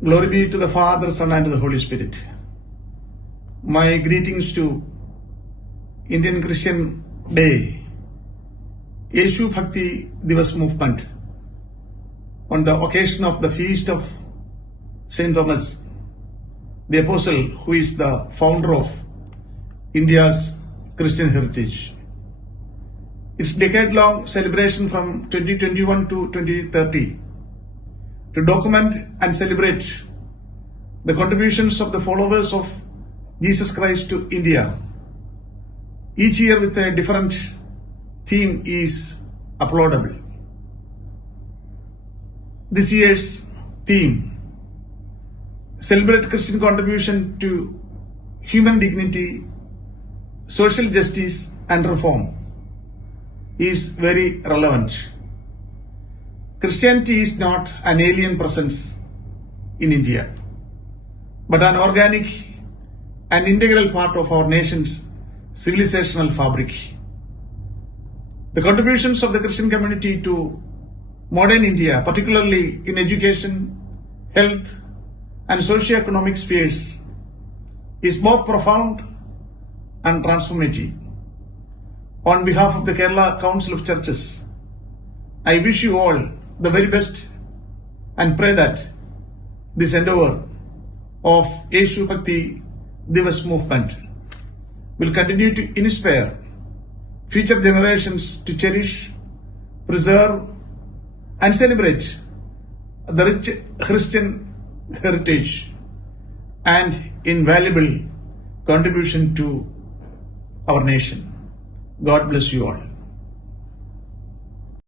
Glory be to the Father, Son, and to the Holy Spirit. My greetings to Indian Christian Day, Yeshu Bhakti Divas movement, on the occasion of the feast of Saint Thomas, the Apostle, who is the founder of India's Christian heritage. Its decade-long celebration from 2021 to 2030 to document and celebrate the contributions of the followers of Jesus Christ to India, each year with a different theme, is applaudable. This year's theme, Celebrate Christian Contribution to Human Dignity, Social Justice and Reform, is very relevant. Christianity is not an alien presence in India, but an organic and integral part of our nation's civilizational fabric. The contributions of the Christian community to modern India, particularly in education, health, and socio-economic spheres, is both profound and transformative. On behalf of the Kerala Council of Churches, I wish you all the very best and pray that this endeavor of Yeshu Bhakti Divas movement will continue to inspire future generations to cherish, preserve, and celebrate the rich Christian heritage and invaluable contribution to our nation. God bless you all.